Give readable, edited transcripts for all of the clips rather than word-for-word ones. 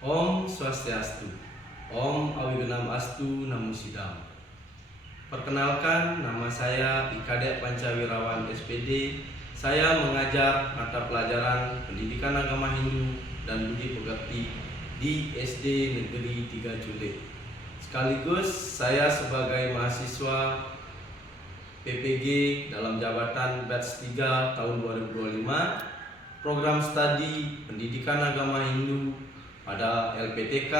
Om Swastiastu, Om Awigenam Astu Namo Sidam. Perkenalkan, nama saya Ikadek Pancawirawan SPD. Saya mengajar mata pelajaran Pendidikan Agama Hindu dan Budi Pekerti di SD Negeri 3 Culik. Sekaligus saya sebagai mahasiswa PPG dalam jabatan batch 3 tahun 2025 program studi Pendidikan Agama Hindu pada LPTK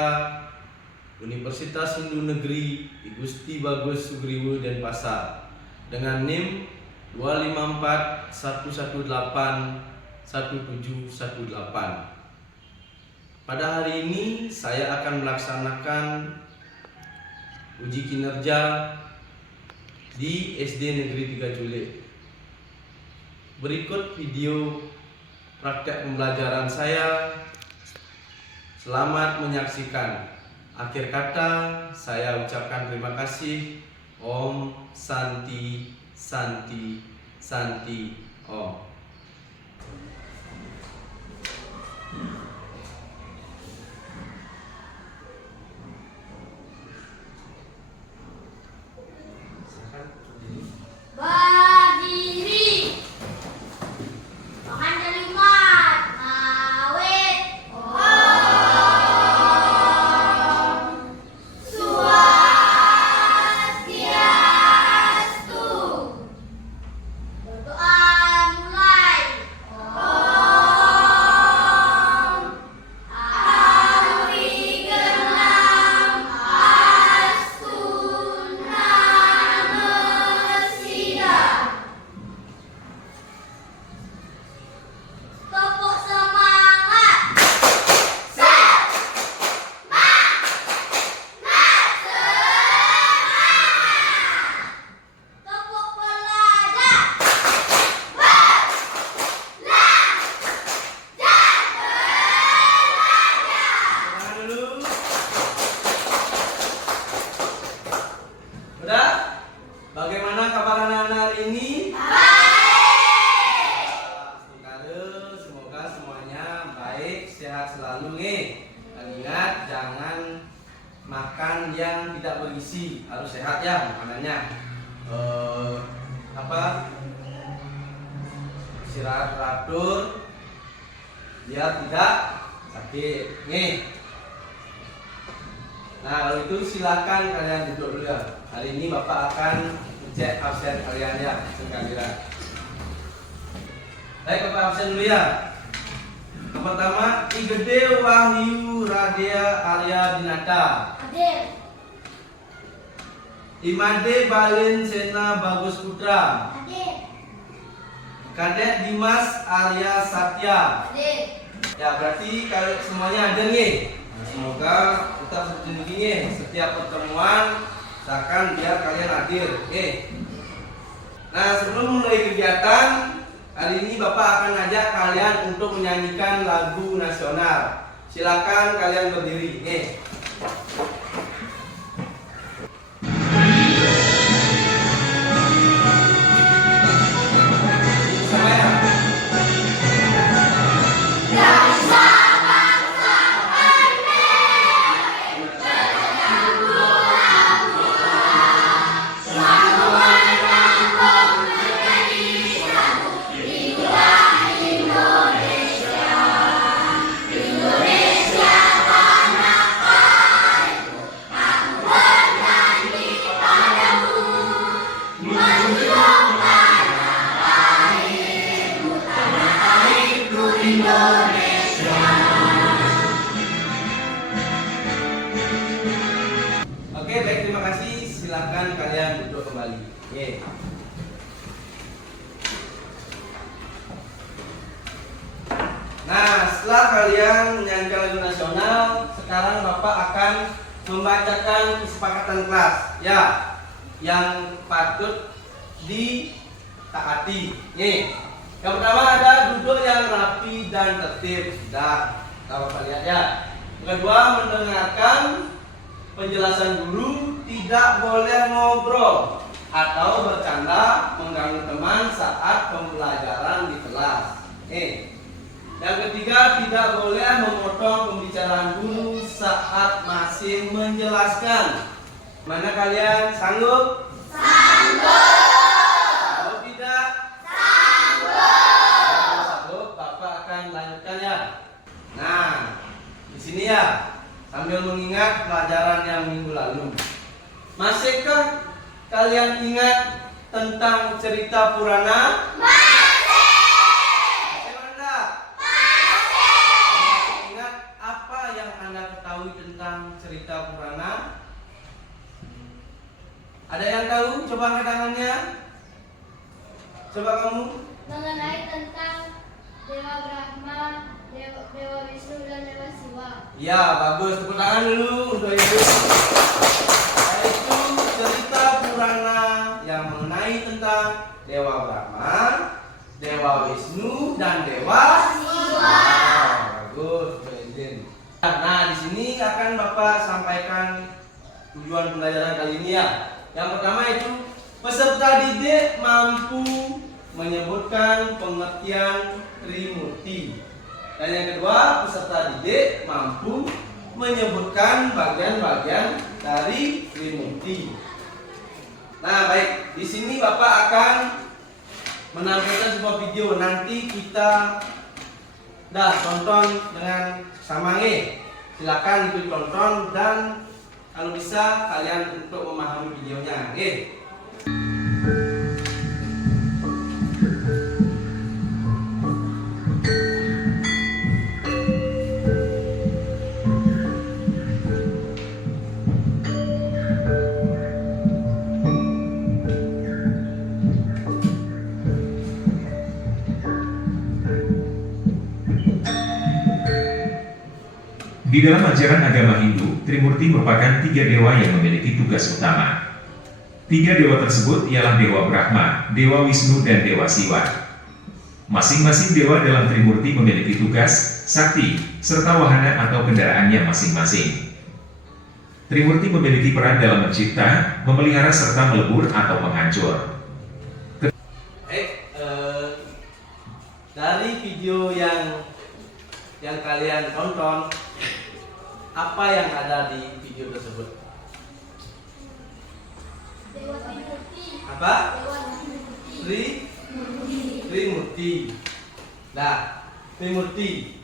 Universitas Hindu Negeri Igusti Bagus Sugriwo Denpasar dengan NIM 254181718. Pada hari ini saya akan melaksanakan uji kinerja di SD Negeri 3 Culik. Berikut video praktek pembelajaran saya. Selamat menyaksikan. Akhir kata saya ucapkan terima kasih. Om Santi Santi Santi Om. Berdiri, Tuhan terlibat, awet, Om Swastiastu. Berdoa mulai, Om Awigenam Astu Namo Sidam. Tepuk semangat. Tepuk pelajar. Tenang dulu. Udah? Bagaimana kabar anak-anak hari ini? Semoga semuanya baik, sehat selalu nih. Dan ingat, jangan makan yang tidak bergizi, harus sehat ya makanannya. Istirahat teratur biar tidak sakit nih. Nah, kalau itu silakan kalian duduk dulu ya. Hari ini Bapak akan cek absen kalian ya sekalian. Baik, Bapak absen dulu ya. Yang pertama, Igede Wahyu Radia Arya Dinata. Hadir. Imade Balin Sena Bagus Putra. Hadir. Kadek Dimas Arya Satya. Hadir. Ya, berarti kalau semuanya ada nih. Semoga tetap seperti ini. Setiap pertemuan usahakan biar kalian hadir. Oke. Nah, sebelum mulai kegiatan, hari ini Bapak akan ajak kalian untuk menyanyikan lagu nasional. Silakan kalian berdiri. Sama ya. Oke, baik, terima kasih. Silakan kalian duduk kembali. Nah, setelah kalian menyanyikan lagu nasional, sekarang Bapak akan membacakan kesepakatan kelas ya, yang patut ditaati. Yang pertama ada duduk yang rapi dan tertib. Sudah, Bapak lihat ya. Yang kedua, mendengarkan penjelasan guru, tidak boleh ngobrol atau bercanda mengganggu teman saat pembelajaran di kelas. Yang ketiga, tidak boleh memotong pembicaraan guru masing-masing menjelaskan. Mana kalian sanggup? Kalau tidak? Kalau sanggup, Bapak akan lanjutkan ya. Nah, di sini ya, sambil mengingat pelajaran yang minggu lalu. Masihkah kalian ingat tentang cerita Purana? Ingat apa yang Anda ketahui tentang cerita Purana? Ada yang tahu? Coba angkat tangannya. Coba kamu. Mengenai tentang Dewa Brahma, Dewa Wisnu dan Dewa Siwa. Ya, bagus. Tepuk tangan dulu untuk Ibu. Yaitu cerita Purana yang mengenai tentang Dewa Brahma, Dewa Wisnu dan Dewa Siwa. Bagus, izin. Nah, di sini akan Bapak sampaikan tujuan pembelajaran kali ini ya. Yang pertama itu peserta didik mampu menyebutkan pengertian Trimurti. Dan yang kedua, peserta didik mampu menyebutkan bagian-bagian dari Trimurti. Nah, baik. Di sini Bapak akan menampilkan sebuah video. Nanti kita tonton dengan sama nge. Silakan ditonton dan kalau bisa kalian untuk memahami videonya. Nge. Di dalam ajaran agama Hindu, Trimurti merupakan 3 dewa yang memiliki tugas utama. 3 dewa tersebut ialah Dewa Brahma, Dewa Wisnu, dan Dewa Siwa. Masing-masing dewa dalam Trimurti memiliki tugas, sakti, serta wahana atau kendaraannya masing-masing. Trimurti memiliki peran dalam mencipta, memelihara, serta melebur atau menghancur. Dari video yang kalian tonton, apa yang ada di video tersebut? Dewa Trimurti. Apa? Dewa Trimurti. Trimurti. Nah, Trimurti.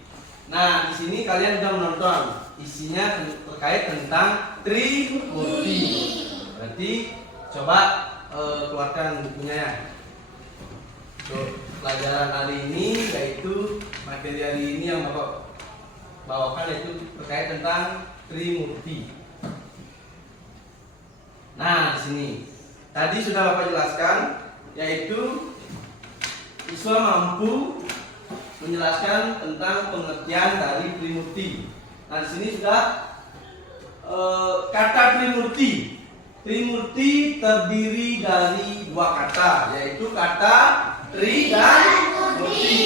Nah, di sini kalian sudah menonton. Isinya terkait tentang Trimurti. Berarti coba keluarkan bukunya ya. Untuk pelajaran hari ini, yaitu materi hari ini yang Bapak bawakan, yaitu terkait tentang Trimurti. Nah, di sini tadi sudah Bapak jelaskan, yaitu siswa mampu menjelaskan tentang pengertian dari Trimurti. Nah, di sini sudah kata Trimurti. Trimurti terdiri dari 2 kata, yaitu kata Tri dan Murti.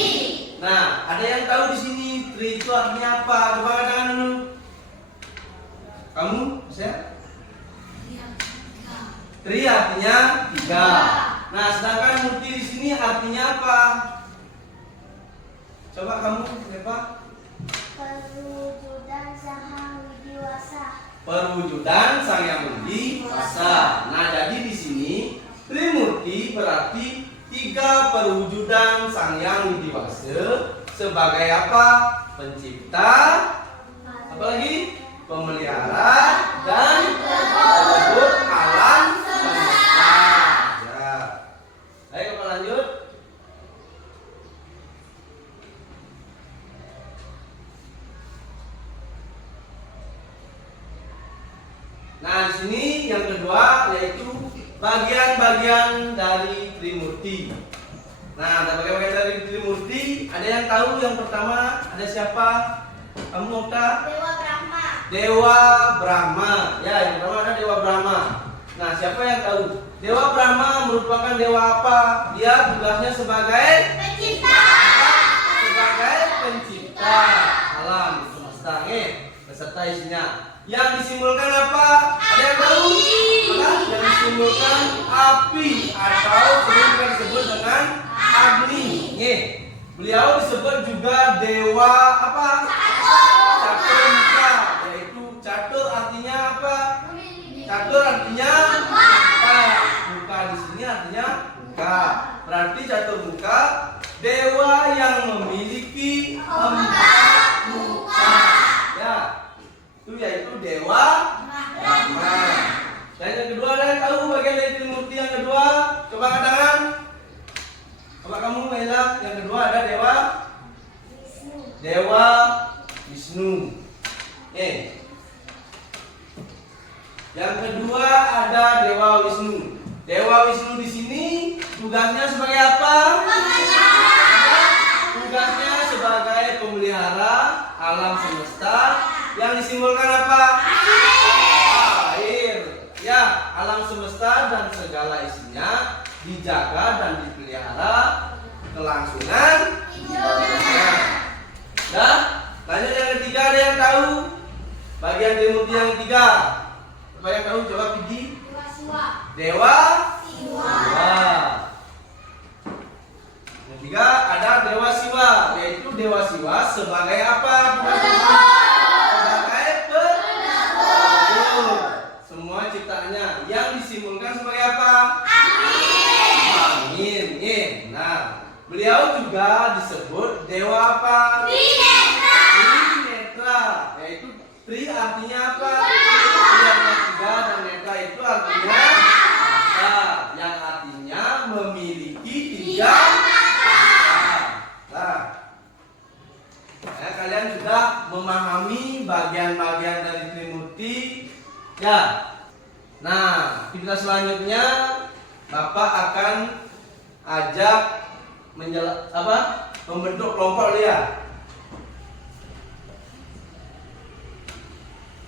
Nah, ada yang tahu di sini Tri itu artinya apa? Coba katakan dulu. Kamu, saya? Tri artinya 3. Nah, sedangkan Murti di sini artinya apa? Coba kamu, siapa? Perwujudan Sang Hyang Widiwasa. Perwujudan Sang Hyang Widiwasa. Nah, jadi di sini Trimurti berarti 3 perwujudan Sang Hyang Widiwasa sebagai apa? Pencipta, apalagi pemelihara dan pelebur alam semesta. Ya. Baik, Bapak lanjut. Nah, di sini yang kedua yaitu bagian-bagian dari Trimurti. Nah, bagian-bagian dari Trimurti, ada yang tahu yang pertama ada siapa? Kamu mau tahu? Dewa Brahma. Dewa Brahma. Ya, yang pertama ada Dewa Brahma. Nah, siapa yang tahu? Dewa Brahma merupakan dewa apa? Dia tugasnya sebagai Pencipta. sebagai pencipta alam semesta, beserta isinya. Yang disimbolkan apa? Ada yang tahu? Apa? Yang disimbolkan api atau sering disebut dengan Agni. Beliau disebut juga dewa apa? Catur muka, yaitu catur artinya Catur artinya muka. Muka di sini artinya muka. Berarti catur muka, dewa yang memiliki 4 muka. Ya, itu yaitu Dewa Brahma. Dan yang kedua, ada yang tahu bagian dari Trimurti yang kedua? Coba angkat tangan. Coba kamu Mela. Yang kedua ada Dewa Wisnu. Yang kedua ada Dewa Wisnu. Dewa Wisnu di sini tugasnya sebagai apa? Tugasnya sebagai pemelihara alam semesta yang disimbolkan apa? Air. Ya, alam semesta dan segala isinya dijaga dan dipelihara kelangsungan hidupnya. Nah, lanjut yang ketiga, ada yang tahu bagian Trimurti yang ketiga? Apa yang tahu? Coba pilih. Dewa Siwa. Yang ketiga ada Dewa Siwa, yaitu Dewa Siwa sebagai apa? Sebagai penabur. Semua ciptaannya yang disimbolkan sebagai apa? Angin. Nah, beliau juga disebut Dewa apa? Trinetra, yaitu Tri artinya apa? Tri artinya 3 dan netra itu artinya mata, yang artinya memiliki 3 mata. Nah, kalian sudah memahami bagian-bagian dari Trimurti, ya. Nah, aktivitas selanjutnya Bapak akan ajak membentuk kelompok ya.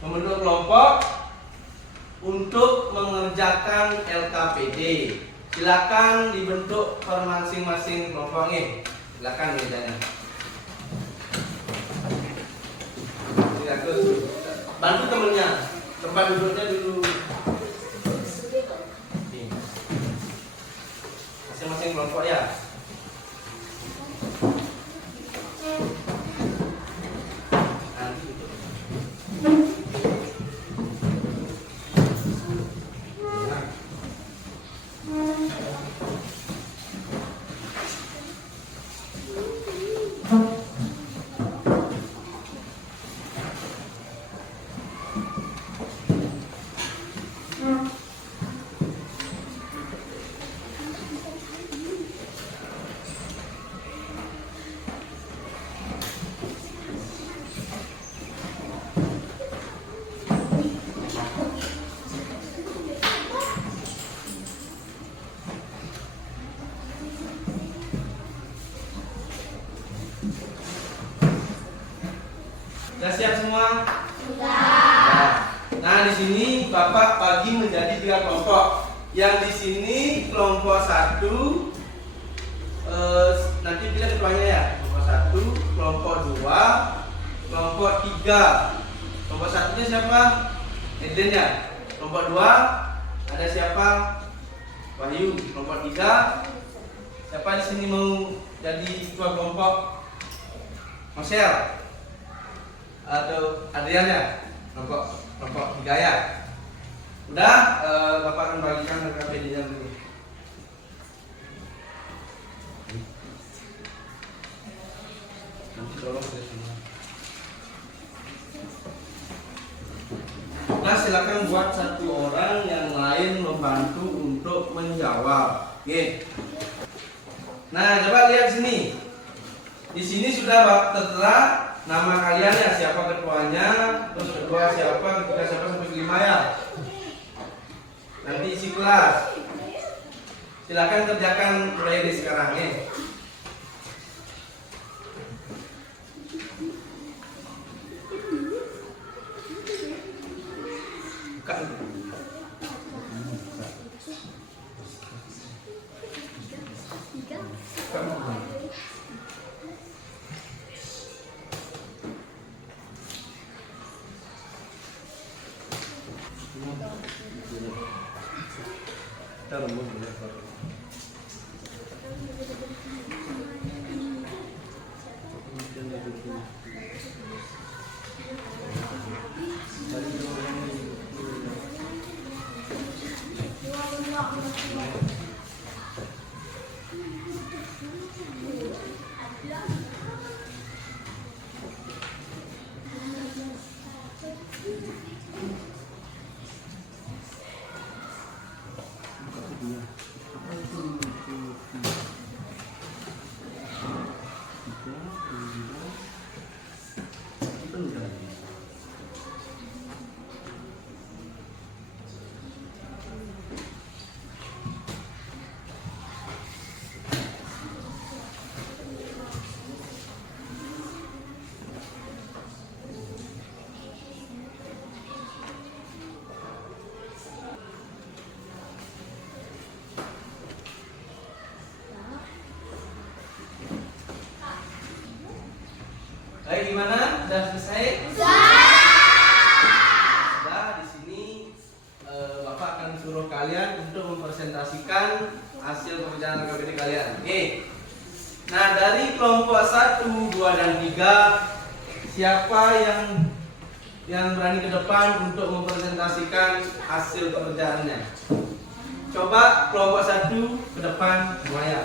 Membentuk kelompok untuk mengerjakan LKPD. Silakan dibentuk per masing-masing kelompoknya. Silakan mejanya. Silakan. Bantu temennya. Tempat duduknya dulu. Masing-masing kelompok ya. Sudah siap semua? Sudah. Nah, di sini Bapak bagi menjadi 3 kelompok. Yang di sini kelompok 1 nanti pilih ketuanya ya. Kelompok 1, kelompok 2, kelompok 3. Kelompok 1-nya siapa? Eden ya. Kelompok 2 ada siapa? Wahyu. Kelompok 3 siapa di sini mau jadi ketua kelompok? Marcel atau Adrian ya? Kelompok 3 ya. Udah, Bapak akan bagikan LKPD-nya dulu. Nanti tolong saya semua. Nah, silakan buat 1 orang, yang lain membantu untuk menjawab. Oke. Nah, coba lihat sini. Di sini sudah tertera nama kalian ya, siapa ketuanya, terus kedua siapa, ketiga siapa, sampai 5 ya. Nanti isi kelas. Silakan kerjakan mulai dari sekarang ya. Kita rembuk boleh. mempresentasikan hasil pekerjaan KBD kalian. Oke. Nah, dari kelompok 1, 2, dan 3, siapa yang berani ke depan untuk mempresentasikan hasil pekerjaannya? Coba kelompok 1 ke depan semuanya.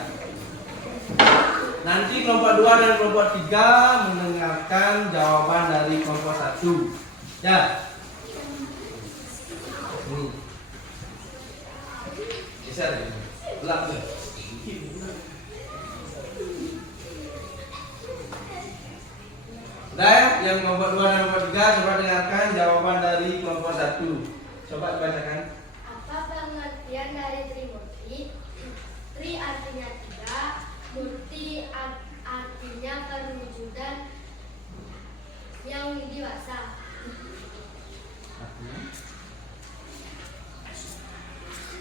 Nanti kelompok 2 dan kelompok 3 mendengarkan jawaban dari kelompok 1. Ya. Ini. Geser ya. Belak tuh. Udah ya, yang kelompok 2 dan kelompok 3 coba dengarkan jawaban dari kelompok 1. Coba bacakan. Apa pengertian dari Trimurti? Tri artinya tiga, murti artinya perwujudan yang dewasa.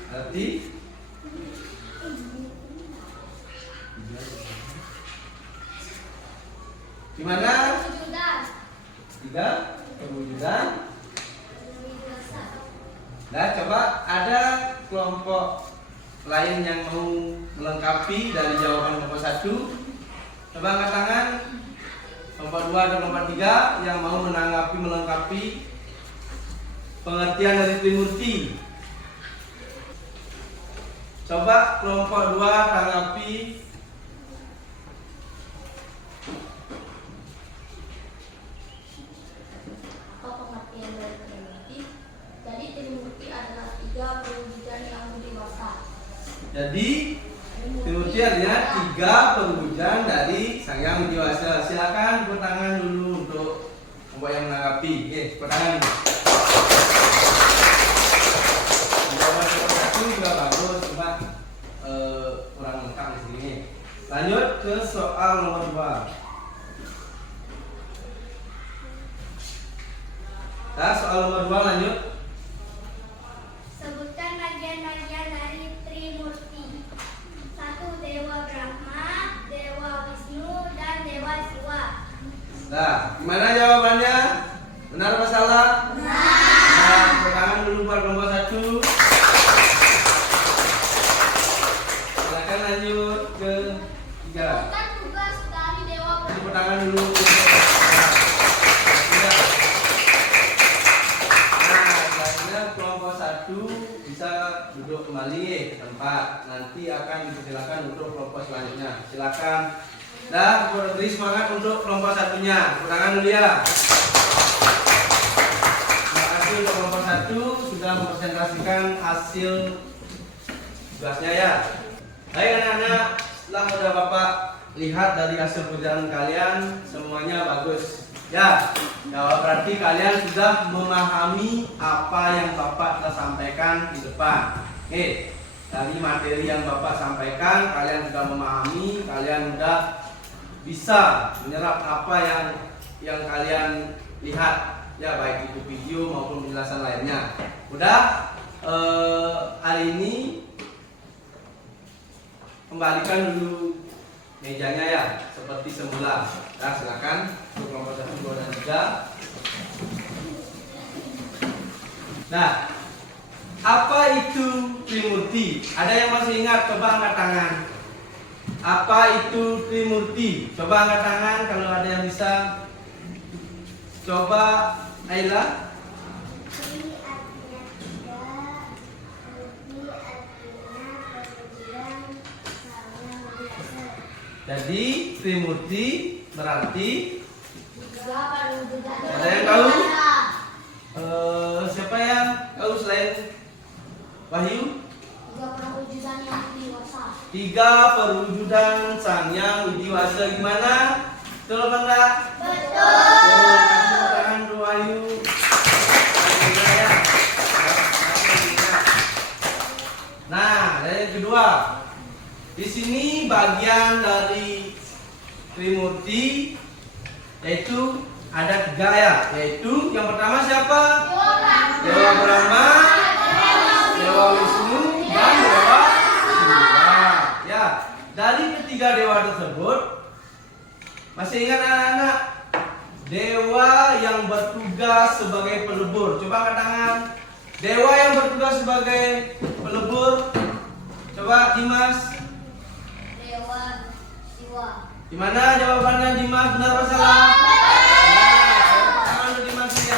Arti? Gimana? Perwujudan 3 perwujudan. yang dewasa. Nah, coba ada kelompok lain yang mau melengkapi dari jawaban kelompok 1. Coba angkat tangan. Kelompok 2 dan kelompok 3 yang mau melengkapi pengertian dari Trimurti. Coba kelompok 2 tanggapi. Apa pengertian dari Trimurti? Jadi Trimurti adalah tiga perwujudan yang dewasa. Jadi Trimurti artinya 3 perwujudan dari Sang Yang Dewasa. Silakan tepuk tangan dulu untuk kelompok yang menanggapi. Oke, tepuk tangan. Jawaban kelompok 1 juga bagus, cuma kurang lengkap di sini. Lanjut ke soal nomor 2. Nah, soal nomor 2 lanjut. Sebutkan bagian-bagian dari Trimurti. 1. Dewa Brahma, Dewa Wisnu, dan Dewa Siwa. Nah, gimana jawabannya? Benar apa salah? Nah, tepuk tangan dulu buat kelompok 1. Silakan lanjut ke 3. Sebutkan tugas dari Dewa Brahma. Tepuk tangan dulu. Nah, selanjutnya kelompok 1 bisa duduk kembali ke tempat. Nanti akan dipersilakan untuk kelompok selanjutnya. Silakan. Dah, beri semangat untuk kelompok 1-nya. Tepuk tangan dulu ya. Terima kasih untuk kelompok 1 sudah mempresentasikan hasil tugasnya ya. Baik anak-anak, setelah sudah Bapak lihat dari hasil perjalanan kalian, semuanya bagus. Ya, berarti kalian sudah memahami apa yang Bapak telah sampaikan di depan. Oke, dari materi yang Bapak sampaikan, kalian sudah memahami, kalian sudah bisa menyerap apa yang kalian lihat, ya baik itu video maupun penjelasan lainnya. Udah, hari ini kembalikan dulu mejanya ya, seperti semula. Nah, silakan untuk kelompok 1, 2, dan 3. Nah, apa itu Trimurti? Ada yang masih ingat? Coba angkat tangan. Apa itu Trimurti? Coba angkat tangan kalau ada yang bisa. Coba Ayla. Tri artinya tiga, murti artinya perwujudan Sang Yang Dewasa. Jadi Trimurti berarti Tiga perwujudan Ada yang tahu? Siapa yang tahu selain Wahyu? Tiga perwujudan yang dewasa. 3 perwujudan Sang Yang Widiwasa. Gimana? Betul apa enggak? Betul. Kasih tangan dulu Wahyu. Alhamdulillah ya. Nah, yang kedua. Di sini bagian dari Trimurti yaitu ada 3 ya, yaitu yang pertama siapa? Dewa Brahma, Dewa Wisnu, dan Dewa Siwa. Ya, dari ketiga dewa tersebut masih ingat anak-anak? Dewa yang bertugas sebagai pelebur. Coba angkat tangan. Dewa yang bertugas sebagai pelebur. Coba Dimas. Dewa Siwa. Gimana jawabannya Dimas? Benar atau salah? Nah, tangan dulu Dimas ya.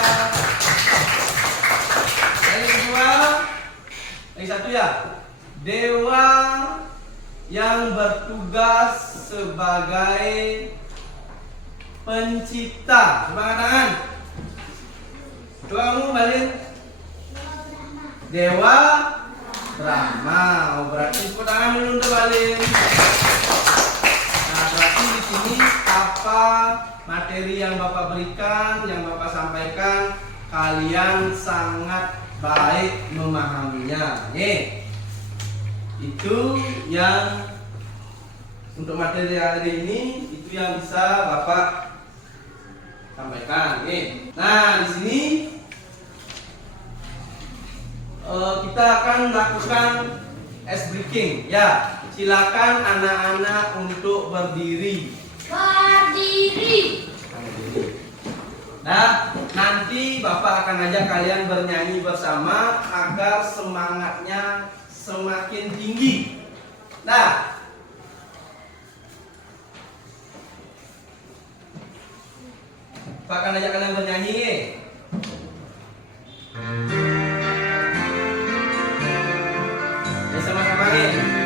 Yang kedua, yang satu ya. Dewa yang bertugas sebagai pencipta. Coba angkat tangan. Coba kamu balik. Dewa Brahma. Oh, berarti tepuk tangan dulu untuk balik. Nah, berarti di sini apa materi yang Bapak berikan, yang Bapak sampaikan, kalian sangat baik memahaminya. Nih, itu yang untuk materi hari ini itu yang bisa Bapak sampaikan. Nih, nah di sini kita akan melakukan ice breaking. Ya, silakan anak-anak untuk berdiri. Berdiri. Nah, nanti Bapak akan ajak kalian bernyanyi bersama agar semangatnya semakin tinggi. Nah, Bapak akan ajak kalian bernyanyi. Ya, sama-sama nih.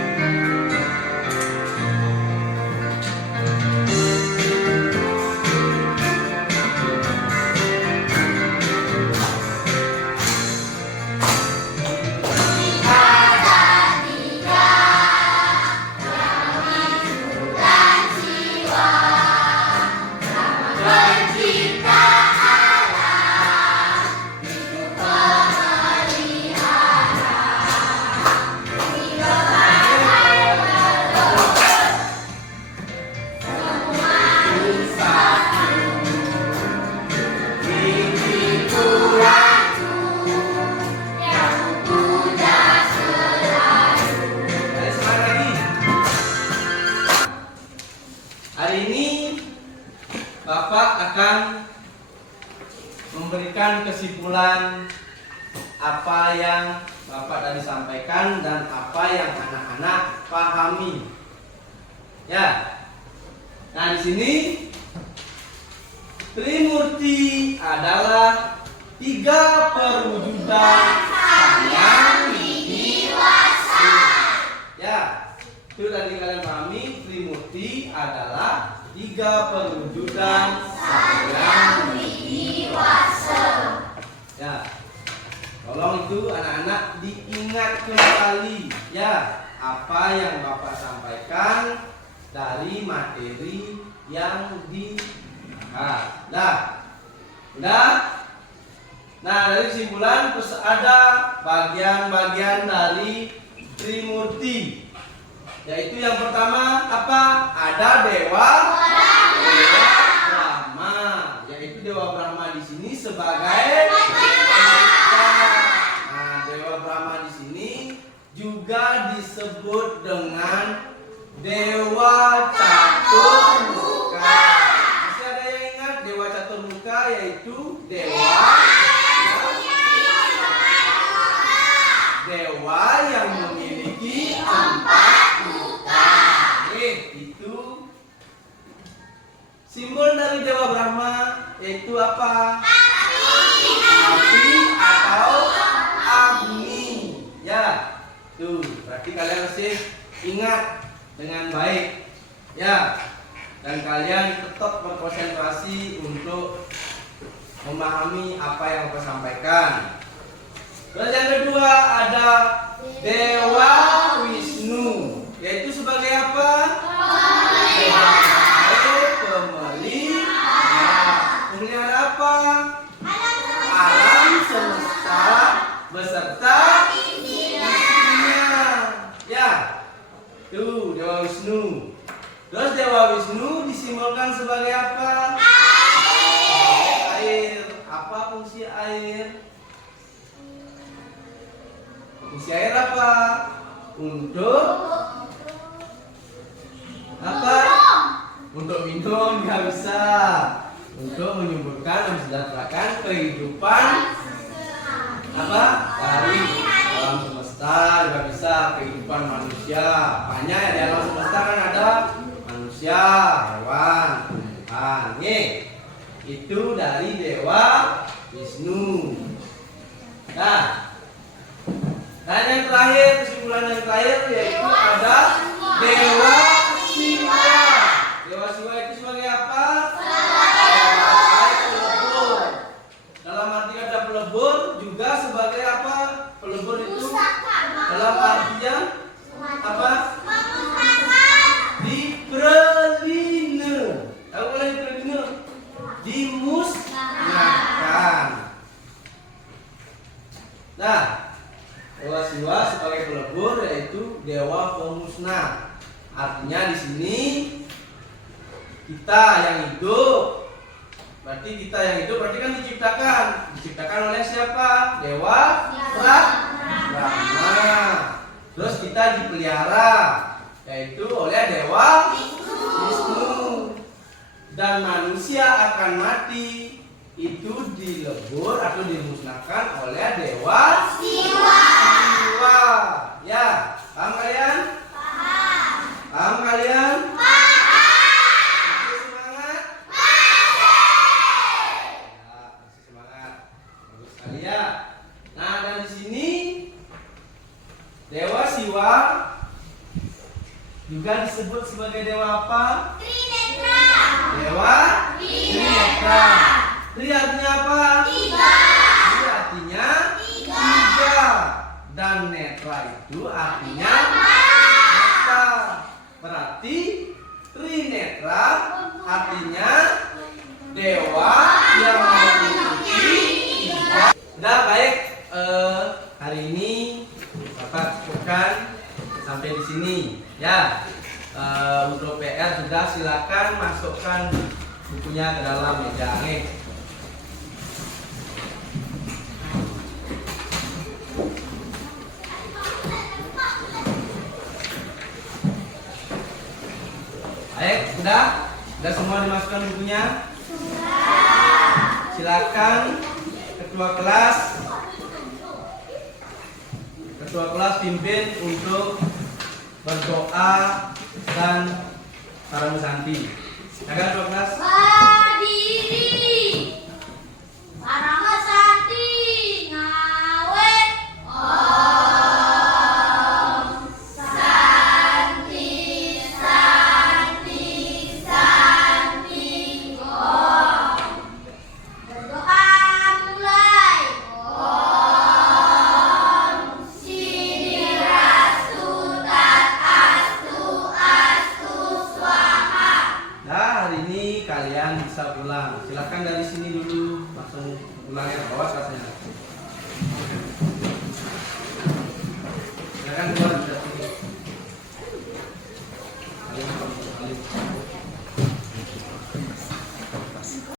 Hari ini Bapak akan memberikan kesimpulan apa yang Bapak tadi sampaikan dan apa yang anak-anak pahami. Ya. Nah, di sini Trimurti adalah 3 perwujudan Sang Yang Widiwasa. Ya. Itu tadi kalian pahami, Trimurti adalah 3 perwujudan Sang Yang Widiwasa. Ya, tolong itu anak-anak diingat kembali ya apa yang Bapak sampaikan dari materi yang dibahas. Udah? Nah, dari kesimpulan terus ada bagian-bagian dari Trimurti. Yaitu yang pertama apa? Ada Dewa Brahma. Yaitu Dewa Brahma di sini sebagai pencipta. Nah, Dewa Brahma di sini juga disebut dengan Dewa Caturmuka. Masih ada yang ingat Dewa Caturmuka yaitu Dewa yang memiliki 4 muka. Itu simbol dari Dewa Brahma yaitu apa? Api atau Agni. Ya, tuh berarti kalian masih ingat dengan baik. Ya, dan kalian tetap berkonsentrasi untuk memahami apa yang saya sampaikan. Terus yang kedua ada Dewa Wisnu, yaitu sebagai apa? Pemelihara apa? Alam semesta beserta isinya. Ya, tuh Dewa Wisnu. Terus Dewa Wisnu disimbolkan sebagai apa? Air. Apa fungsi air? Fungsi air apa? Untuk apa? Untuk minum nggak bisa. Untuk menyuburkan, mensejahterakan kehidupan apa? Dari alam semesta. semesta, juga bisa kehidupan manusia. Banyak ya di alam semesta kan ada manusia, hewan, tumbuhan. Itu dari Dewa Wisnu. Nah, dan yang terakhir, kesimpulan yang terakhir yaitu ada Dewa Siwa. Dewa Siwa itu sebagai apa? Pelebur. Dalam arti kata pelebur juga sebagai apa? Pelebur itu dalam artian apa? Diperlina. Tahu apa diperlina? Dimusnahkan. Nah, Dewa Siwa sebagai pelebur yaitu dewa pemusnah. Artinya di sini kita yang hidup. Berarti kita yang hidup berarti kan diciptakan oleh siapa? Dewa Brahma. Terus kita dipelihara yaitu oleh Dewa Wisnu. Dan manusia akan mati itu dilebur atau dimusnahkan oleh Dewa Siwa. Ya, paham kalian? Paham kalian? Masih semangat? Ya, masih semangat. Bagus sekali ya. Nah, dan di sini Dewa Siwa juga disebut sebagai dewa apa? Dewa Trinetra. Tri artinya apa? Tiga. Tri artinya tiga. Dan netra itu artinya mata. Berarti Trinetra artinya dewa yang memiliki tiga. Udah baik, hari ini Bapak cukupkan sampai di sini ya. Untuk PR sudah, silakan masukkan bukunya ke dalam meja. Baik, sudah semua dimasukkan bukunya. Silakan ketua kelas pimpin untuk berdoa dan Sarang Santi. Silakan ketua kelas. Berdiri. Sarang Santi ngawet. Om Santi Santi Santi Om. Berdoa mulai. Om Sidirastutat Astu Astu Swaha. Nah, hari ini kalian bisa pulang. Silakan dari sini dulu, langsung pulang ya, bawa kelasnya.